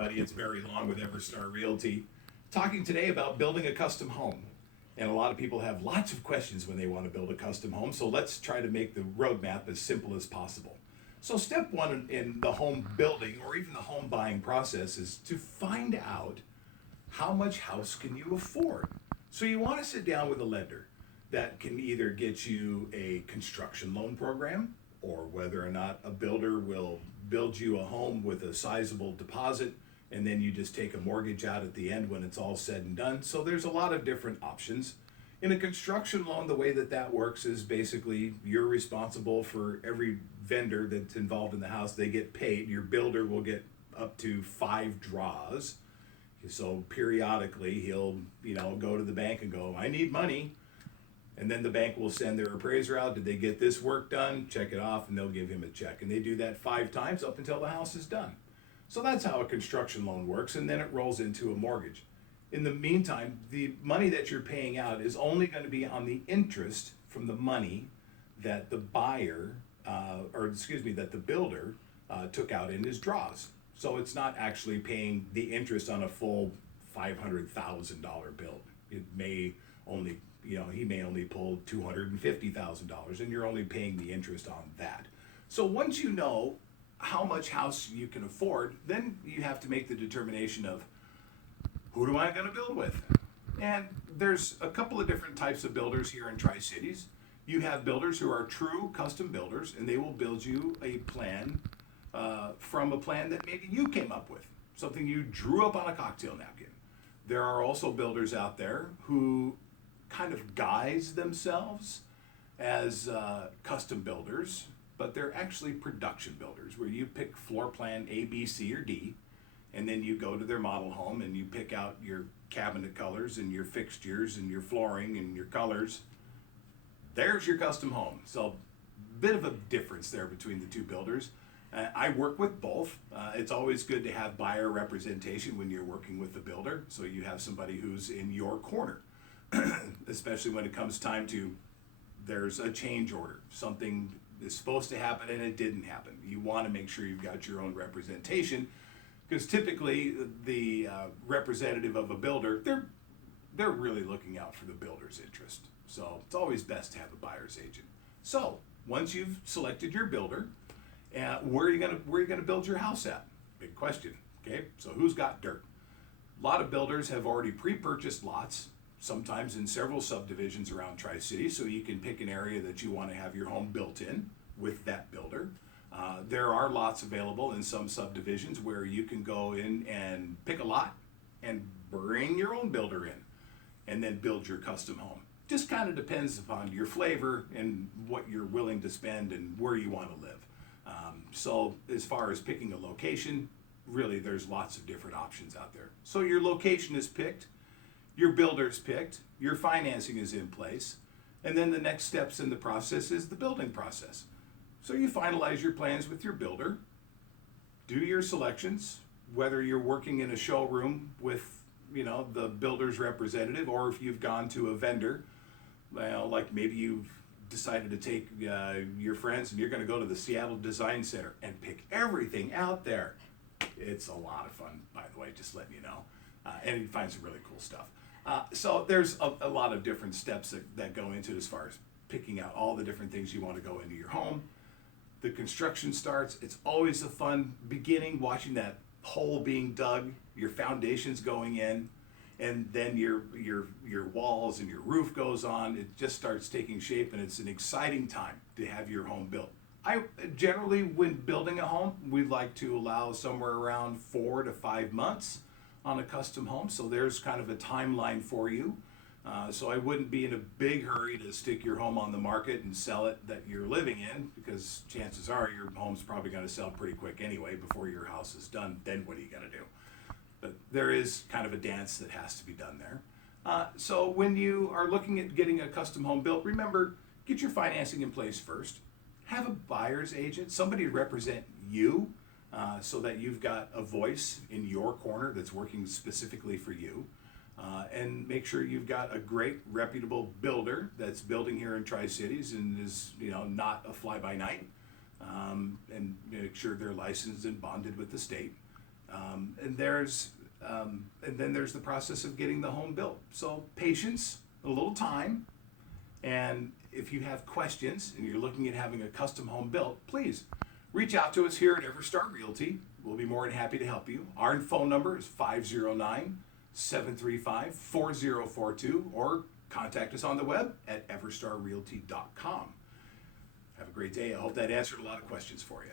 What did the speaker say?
It's Barry Long with Everstar Realty, talking today about building a custom home. And a lot of people have lots of questions when they want to build a custom home, so let's try to make the roadmap as simple as possible. So, step one in the home building or even the home buying process is to find out how much house can you afford. So, you want to sit down with a lender that can either get you a construction loan program or whether or not a builder will build you a home with a sizable deposit and then you just take a mortgage out at the end when it's all said and done. So there's a lot of different options. In a construction loan, the way that that works is basically you're responsible for every vendor that's involved in the house. They get paid. Your builder will get up to 5 draws. So periodically he'll, go to the bank and go, I need money. And then the bank will send their appraiser out. Did they get this work done? Check it off, and they'll give him a check. And they do that 5 times up until the house is done. So that's how a construction loan works, and then it rolls into a mortgage. In the meantime, the money that you're paying out is only going to be on the interest from the money that the buyer, that the builder took out in his draws. So it's not actually paying the interest on a full $500,000 bill. It may only, he may only pull $250,000, and you're only paying the interest on that. So once you know how much house you can afford, then you have to make the determination of who am I going to build with? And there's a couple of different types of builders here in Tri-Cities. You have builders who are true custom builders, and they will build you a plan from a plan that maybe you came up with, something you drew up on a cocktail napkin. There are also builders out there who kind of guise themselves as custom builders, but they're actually production builders where you pick floor plan A, B, C, or D, and then you go to their model home and you pick out your cabinet colors and your fixtures and your flooring and your colors. There's your custom home. So, bit of a difference there between the two builders. I work with both. It's always good to have buyer representation when you're working with the builder, so you have somebody who's in your corner, especially when it comes time to there's a change order. Something is supposed to happen and it didn't happen. You want to make sure you've got your own representation, because typically the representative of a builder, they're really looking out for the builder's interest. So it's always best to have a buyer's agent. So once you've selected your builder, where are you gonna build your house at? Big question. Okay, so who's got dirt? A lot of builders have already pre-purchased lots, sometimes in several subdivisions around Tri-City, so you can pick an area that you want to have your home built in with that builder. There are lots available in some subdivisions where you can go in and pick a lot and bring your own builder in and then build your custom home. Just kind of depends upon your flavor and what you're willing to spend and where you want to live. So as far as picking a location, really there's lots of different options out there. So your location is picked, your builder's picked, your financing is in place, and then the next steps in the process is the building process. So you finalize your plans with your builder, do your selections, whether you're working in a showroom with, the builder's representative, or if you've gone to a vendor, like maybe you've decided to take your friends and you're going to go to the Seattle Design Center and pick everything out there. It's a lot of fun, by the way, just letting you know. And you find some really cool stuff. So there's a lot of different steps that go into it as far as picking out all the different things you want to go into your home. The construction starts. It's always a fun beginning, watching that hole being dug, your foundations going in, and then your walls and your roof goes on. It just starts taking shape, and it's an exciting time to have your home built. I generally, when building a home, we like to allow somewhere around 4 to 5 months on a custom home. So there's kind of a timeline for you. So I wouldn't be in a big hurry to stick your home on the market and sell it that you're living in, because chances are your home's probably going to sell pretty quick anyway before your house is done. Then what are you going to do? But there is kind of a dance that has to be done there. So when you are looking at getting a custom home built, remember, get your financing in place first. Have a buyer's agent, somebody to represent you, so that you've got a voice in your corner that's working specifically for you. And make sure you've got a great, reputable builder that's building here in Tri-Cities and is, not a fly-by-night. And make sure they're licensed and bonded with the state. And then there's the process of getting the home built. So patience, a little time, and if you have questions and you're looking at having a custom home built, please reach out to us here at Everstar Realty. We'll be more than happy to help you. Our phone number is 509-735-4042, or contact us on the web at everstarrealty.com. Have a great day. I hope that answered a lot of questions for you.